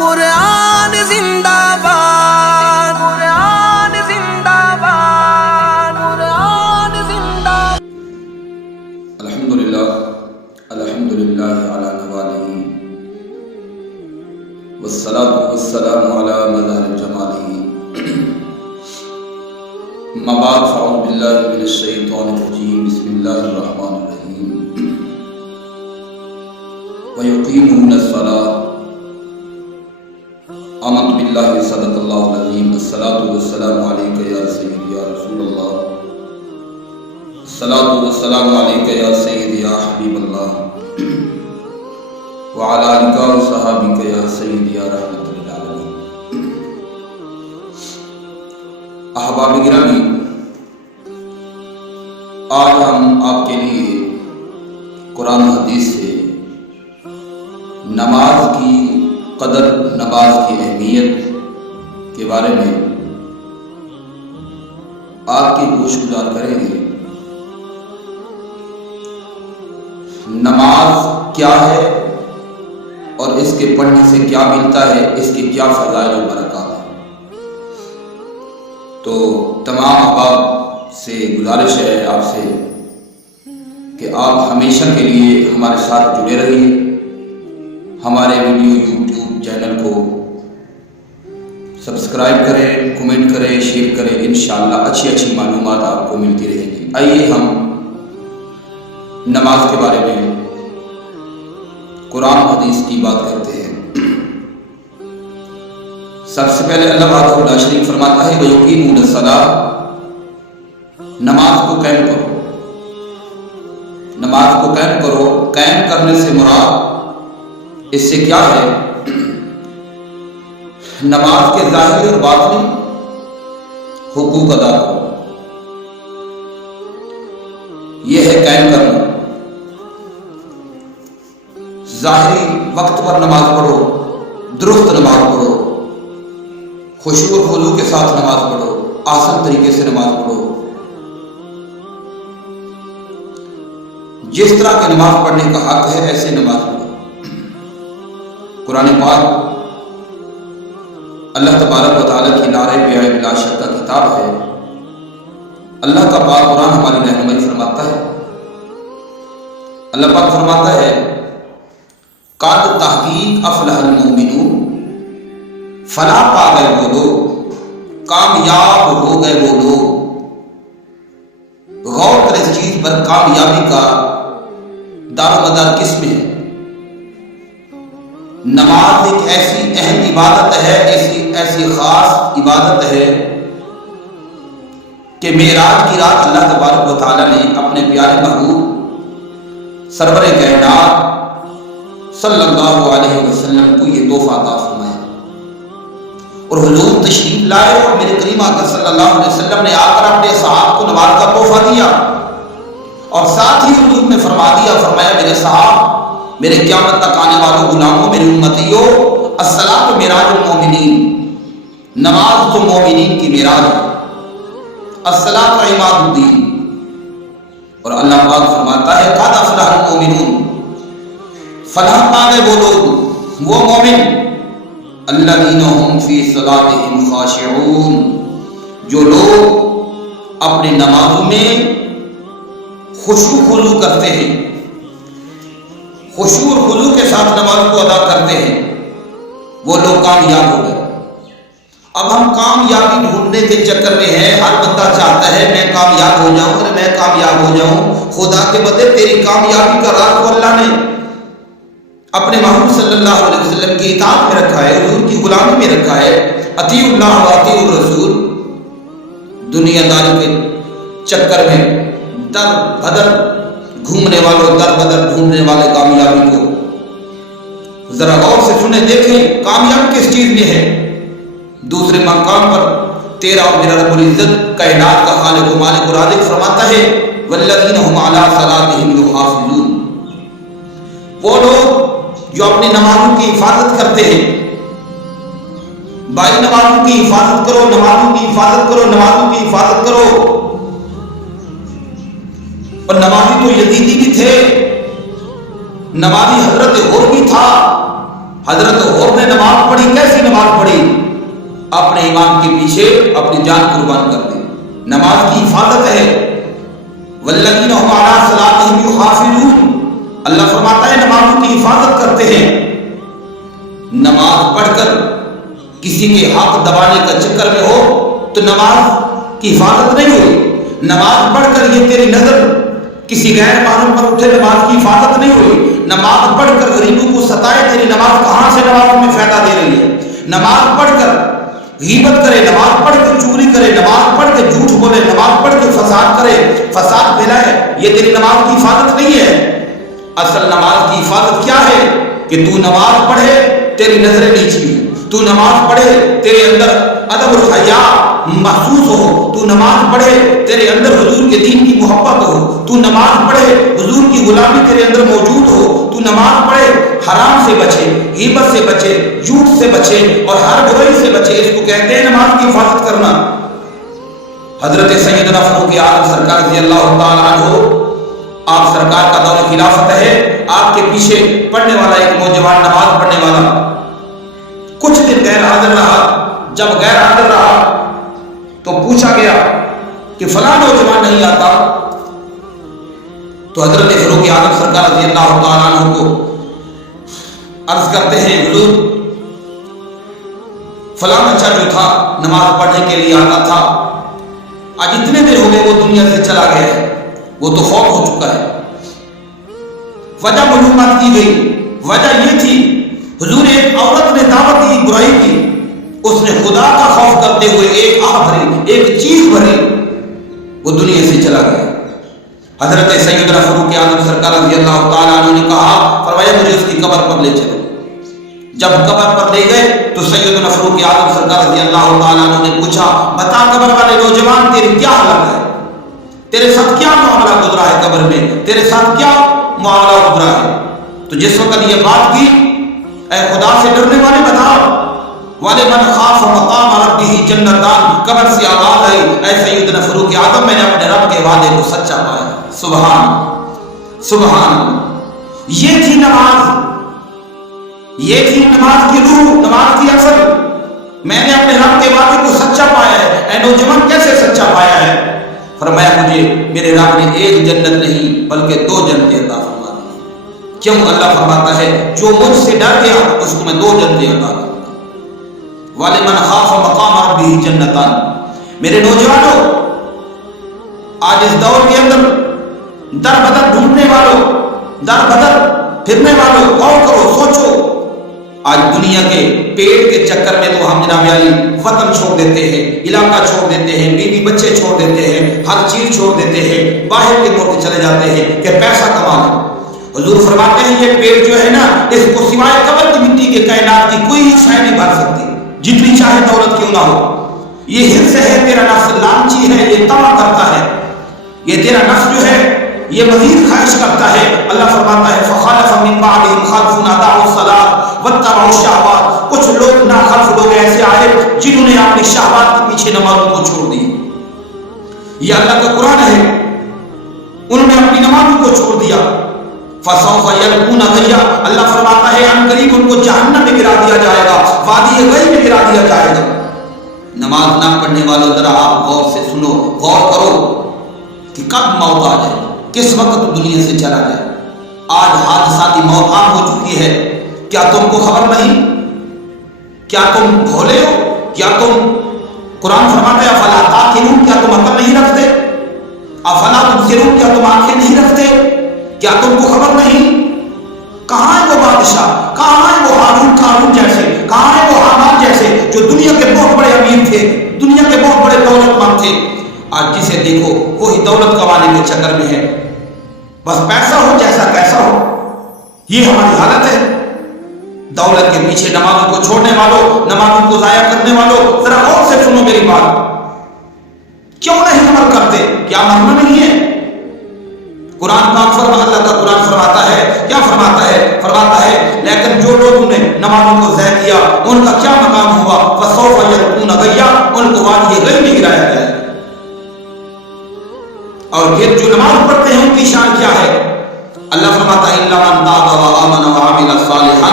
قرآن زندہ باد، قرآن زندہ باد، قرآن زندہ باد۔ الحمدللہ الحمدللہ علی نوالہ والصلاة والسلام علی مظہر جمالہ، اما بعد فاعوذ باللہ من الشیطان الرجیم، بسم اللہ الرحمن الرحیم۔ وَيُقِيمُونَ الصَّلَاةَ، آمنت باللہ صدق اللہ العظیم، الصلاة والسلام علیکہ یا سیدی یا رسول اللہ، الصلاة والسلام علیکہ یا سیدی یا حبیب اللہ، وعلی آلکہ وصحابکہ یا سیدی یا رحمت للعالمین۔ احباب گرامی، آج ہم آپ کے لیے قرآن و حدیث سے نماز کی قدر، نماز کی اہمیت کے بارے میں آپ کی گوش گزار کریں گے۔ نماز کیا ہے اور اس کے پڑھنے سے کیا ملتا ہے، اس کی کیا فضائل و برکات ہے۔ تو تمام احباب سے گزارش ہے آپ سے کہ آپ ہمیشہ کے لیے ہمارے ساتھ جڑے رہیے، ہمارے ویڈیو یوٹیوب چینل کو سبسکرائب کریں، کمنٹ کریں، شیئر کریں، انشاءاللہ اچھی معلومات آپ کو ملتی رہے گی۔ آئیے ہم نماز کے بارے میں قرآن حدیث کی بات کرتے ہیں۔ سب سے پہلے اللہ وحدہ لا شریک فرماتا ہے وَيُقِيمُونَ الصَّلَاةَ، نماز کو قائم کرو، نماز کو قائم کرو۔ قائم کرنے سے مراد اس سے کیا ہے؟ نماز کے ظاہری اور باطنی حقوق ادا کرو، یہ ہے قائم کرنا۔ ظاہری وقت پر نماز پڑھو، درست نماز پڑھو، خشوع و خضوع کے ساتھ نماز پڑھو، آسان طریقے سے نماز پڑھو، جس طرح کی نماز پڑھنے کا حق ہے ایسے نماز پڑھو۔ قرآن پاک اللہ تبارک و تعالیٰ کی لا ریب لا شک کا کتاب ہے۔ اللہ کا پاک قرآن ہماری رہنمائی فرماتا ہے۔ اللہ پاک فرماتا ہے قد تحقیق افلح المؤمنون، فلاح پا گئے وہ لوگ، کامیاب ہو گئے وہ لوگ۔ غور کر اس چیز پر، کامیابی کا دار و مدار کس میں ہے؟ نماز ایک ایسی اہم عبادت ہے، ایسی خاص عبادت ہے کہ معراج کی رات اللہ تبارک و تعالیٰ نے اپنے پیارے محبوب سرور کائنات صلی اللہ علیہ وسلم کو یہ تحفہ عطا فرمایا، اور حضور تشریف لائے اور میرے کریم آقا صلی اللہ علیہ وسلم نے آ کر اپنے صحاب کو نماز کا تحفہ دیا، اور ساتھ ہی حضور نے فرمایا میرے صحاب، میرے قیامت تک آنے والوں غلاموں، میری امتیوں، الصلاۃ معراج المومنین، نماز تو مومنین کی معراج ہے، الصلاۃ عماد الدین۔ اور اللہ پاک فرماتا ہے قد افلح المؤمنون، فلاح پا گئے وہ لوگ، وہ مومن، الذین هم فی صلاتهم خاشعون، جو لوگ اپنی نمازوں میں خشوع خضوع کرتے ہیں، خشوع اور خضوع کے ساتھ نماز کو ادا کرتے ہیں، وہ لوگ کامیاب ہو گئے۔ اب ہم کامیابی ڈھونڈنے کے چکر میں ہیں، ہر بندہ چاہتا ہے میں کامیاب ہو جاؤں، اور میں کامیاب ہو جاؤں۔ خدا کے بدلے تیری کامیابی کا راز تو اللہ نے اپنے محبوب صلی اللہ علیہ وسلم کی اطاعت میں رکھا ہے، حضور کی غلامی میں رکھا ہے۔ اطیعوا اللہ و اطیعوا الرسول۔ دنیا داری کے چکر میں در بدر گھومنے والوں، در بدر ڈھونڈنے والے کامیابی کو ذرا غور سے سنیں، دیکھیں کامیاب کس چیز میں ہے۔ دوسرے مقام پر تیرا اور میرا رب العزت کائنات کا خالق و مالک و رازق فرماتا ہے والذین هم علی صلاتهم یحافظون، وہ لوگ جو اپنی نمازوں کی حفاظت کرتے ہیں۔ بھائی نمازوں کی حفاظت کرو، نمازوں کی حفاظت کرو، نمازوں کی حفاظت کرو۔ اور نمازی تو یزیدی بھی تھے، نمازی حضرت غور بھی تھا، حضرت عمر نے نماز پڑھی، کیسی نماز پڑھی؟ اپنے امام کے پیچھے اپنی جان قربان کر دی۔ نماز کی حفاظت ہے، والذین هم علی صلاتهم یحافظون، اللہ فرماتا ہے نمازوں کی حفاظت کرتے ہیں۔ نماز پڑھ کر کسی کے حق دبانے کا چکر میں ہو تو نماز کی حفاظت نہیں ہوئی۔ نماز پڑھ کر یہ تیری نظر کسی غیر معلوم پر اٹھے، نماز کی حفاظت نہیں ہوئی۔ نماز پڑھ کر غریبوں کو ستائے، تیری نماز کہاں سے نمازوں میں فائدہ دے رہی ہے؟ نماز پڑھ کر غیبت کرے، نماز پڑھ کے چوری کرے، نماز پڑھ کے جھوٹ بولے، نماز پڑھ کے فساد کرے، فساد پھیلائے، یہ تیری نماز کی حفاظت نہیں ہے۔ اصل نماز کی حفاظت کیا ہے؟ کہ تو نماز پڑھے تیری نظریں نیچی ہو، تو نماز پڑھے تیرے اندر ادب الحیا محسوس ہو، تو نماز پڑھے تیرے اندر حضور کے دین کی محبت ہو، تو نماز پڑھے حضور کی غلامی تیرے اندر موجود ہو، تو نماز پڑھے حرام سے بچے، غیبت سے بچے، جھوٹ سے بچے اور ہر برائی سے بچے۔ اس کو کہتے ہیں نماز کی حفاظت کرنا۔ حضرت سیدنا فاروق اعظم سرکار رضی اللہ تعالیٰ عنہ، آپ سرکار کا دور خلافت ہے، آپ کے پیچھے پڑھنے والا ایک نوجوان نماز پڑھنے والا کچھ دن غیر حاضر رہا۔ جب غیر حاضر رہا تو پوچھا گیا کہ فلاں نوجوان نہیں آتا، تو حضرت فاروق اعظم سرکار رضی اللہ تعالیٰ عنہ کو عرض کرتے ہیں حضور فلاں بچہ جو تھا نماز پڑھنے کے لیے آتا تھا، آج اتنے دن ہو گئے وہ دنیا سے چلا گیا ہے، وہ تو فوت ہو چکا ہے۔ وجہ معلومات کی گئی، وجہ یہ تھی حضور ایک عورت نے دعوت دی برائی کی، اس نے خدا کا خوف کرتے ہوئے ایک آہ بھری، ایک چیخ بھری، وہ دنیا سے چلا گیا۔ حضرت سیدنا فاروق اعظم سرکار رضی اللہ تعالیٰ عنہ نے کہا، فرمایا مجھے اس کی قبر پر لے چلو۔ جب قبر پر لے گئے تو سیدنا فاروق اعظم سرکار رضی اللہ تعالیٰ عنہ نے پوچھا، بتا قبر والے نوجوان تیری کیا حالت ہے؟ تیرے ساتھ کیا معاملہ گزرا ہے قبر میں؟ تیرے ساتھ کیا معاملہ گزرا ہے؟ تو جس وقت یہ بات کی، اے خدا سے ڈرنے والے بتاؤ، وَلِمَنْ خَافَ مَقَامَ رَبِّهِ جَنَّتَانِ، قبر سے آواز آئی، اے سیدنا فاروق اعظم میں نے اپنے رب کے وعدے کو سچا پایا۔ سبحان سبحان، یہ تھی نماز، یہ تھی نماز کی روح، نماز کی اصل۔ میں نے اپنے رب کے وعدے کو سچا پایا ہے۔ اے نوجوان کیسے سچا پایا ہے؟ فرمایا مجھے میرے رب نے ایک جنت نہیں بلکہ 2 جنتیں عطا فرما دی۔ کیوں؟ اللہ فرماتا ہے جو مجھ سے ڈر گیا اس کو میں 2 جنتیں عطا کروں گا۔ وَلِمَنْ خَافَ مَقَامَ رَبِّهِ جَنَّتَانِ، میرے نوجوانوں، آج اس دور کے اندر در بدر ڈھونڈنے والوں، در بدر پھرنے والوں، غور کرو، سوچو۔ آج دنیا کے پیٹ کے چکر میں تو ہم جناب علی وطن چھوڑ دیتے ہیں، علاقہ چھوڑ دیتے ہیں، بیوی بچے چھوڑ دیتے ہیں، ہر چیز چھوڑ دیتے ہیں، باہر کے ملک چلے جاتے ہیں کہ پیسہ کما لیں۔ حضور فرماتے ہیں یہ پیٹ جو ہے نا، اس کو سوائے قبر کی مٹی کے کائنات کی کوئی شے نہیں بھر سکتی، جتنی چاہے دولت کیوں نہ ہو۔ یہ حرص ہے، تیرا نفس لالچی ہے، یہ طمع کرتا ہے، یہ تیرا نفس جو ہے یہ مزید خواہش کرتا ہے۔ اللہ فرماتا ہے فخلف من بعدهم خلف اضاعوا الصلاۃ واتبعوا الشهوات، کچھ لوگ ناخلف لوگ ایسے آئے جنہوں نے اپنی شہوات کے پیچھے نمازوں کو چھوڑ دیا۔ یہ اللہ کا قرآن ہے، انہوں نے اپنی نمازوں کو چھوڑ دیا۔ فسوف یلقون غیا، اللہ فرماتا ہے ان قریب ان کو جہنم میں گرا دیا جائے گا، وادی غی میں گرا دیا جائے گا۔ نماز نہ پڑھنے والوں ذرا آپ غور سے سنو، غور کرو کہ کب موت آ جائے، کس وقت دنیا سے چلا جائے۔ آج حادثاتی موت عام ہو چکی ہے، کیا تم کو خبر نہیں؟ کیا تم بھولے ہو؟ کیا تم، قرآن فرماتا ہے افلا تعقلون، کیا تم عقل نہیں رکھتے؟ افلا تبصرون، کیا تم آنکھیں نہیں رکھتے؟ کیا تم کو خبر نہیں؟ کہاں ہے وہ بادشاہ، کہاں ہے وہ ہارون قارون جیسے، کہاں ہے وہ حامان جیسے جو دنیا کے بہت بڑے امیر تھے، دنیا کے بہت بڑے دولت مند تھے؟ آج جسے دیکھو وہی دولت کمانے کے چکر میں ہے، بس پیسہ ہو جیسا کیسا ہو، یہ ہماری حالت ہے۔ دولت کے پیچھے نمازوں کو چھوڑنے والوں، نمازوں کو ضائع کرنے والوں، ذرا غور سے سنو میری بات، کیوں نہیں عمل کرتے؟ کیا مرنا نہیں ہے؟ قرآن پاک اللہ کا قرآن فرماتا ہے، کیا فرماتا ہے؟ فرماتا ہے لیکن جو لوگوں نے نمازوں کو ضائع کیا ان کا کیا مقام ہوا؟ فسوف یلقون غیا، ان کو وادی غی میں گرایا گیا۔ اور پھر جو نماز پڑھتے ہیں ان کی شان کیا ہے؟ اللہ فرماتا ہے الا من تاب وآمن وعمل صالحا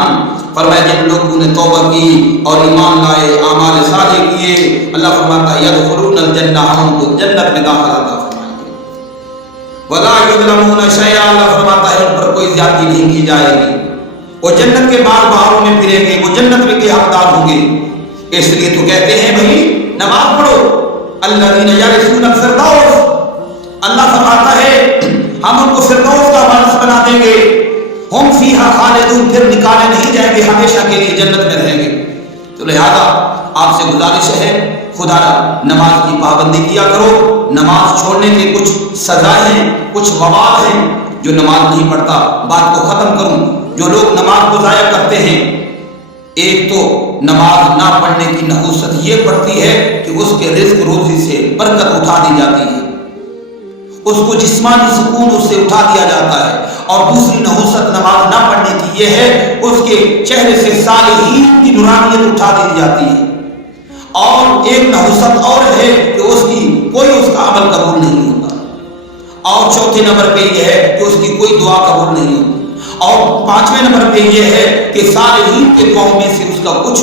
فرمایا جن لوگوں نے توبہ کی اور ایمان لائے، اعمال صالح کیے، اللہ فرماتا ہے یدخلون الجنہ، ہم ان کو جنت میں داخل عطا فرمائیں گے۔ ولا یظلمون شیئا، اللہ فرماتا ہے ان پر کوئی زیادتی نہیں کی جائے گی، وہ جنت کے بار بہاروں میں پھریں گے، وہ جنت میں کے حقدار ہوں گے۔ اس لیے تو کہتے ہیں بھائی نماز پڑھو، الذین یرثون الفردوس، اللہ فرماتا ہے ہم ان کو فردوس کا وارث بنا دیں گے، ہم فیہا خالدون، پھر نکالے نہیں جائیں گے، ہمیشہ کے لیے جنت میں رہیں گے۔ تو لہذا آپ سے گزارش ہے خدا نماز کی پابندی کیا کرو۔ نماز چھوڑنے کے کچھ سزائیں ہیں، کچھ وبال ہیں۔ جو نماز نہیں پڑھتا، بات کو ختم کروں، جو لوگ نماز کو ضائع کرتے ہیں، ایک تو نماز نہ پڑھنے کی نحوست یہ پڑتی ہے کہ اس کے رزق روزی سے برکت اٹھا دی جاتی ہے، اس کو جسمانی سکون اس سے اٹھا دیا جاتا ہے، اور دوسری نحوست نماز نہ پڑھنے کی یہ ہے اس کے چہرے سے صالحین کی نورانیت اٹھا دی جاتی ہے، اور ایک نحوست اور ہے کہ اس کی کوئی اس کا عمل قبول نہیں ہوتا، اور چوتھے نمبر پہ یہ ہے کہ اس کی کوئی دعا قبول نہیں ہوتی، اور پانچویں نمبر پہ یہ ہے کہ صالحین کے قوم میں سے اس کا کوئی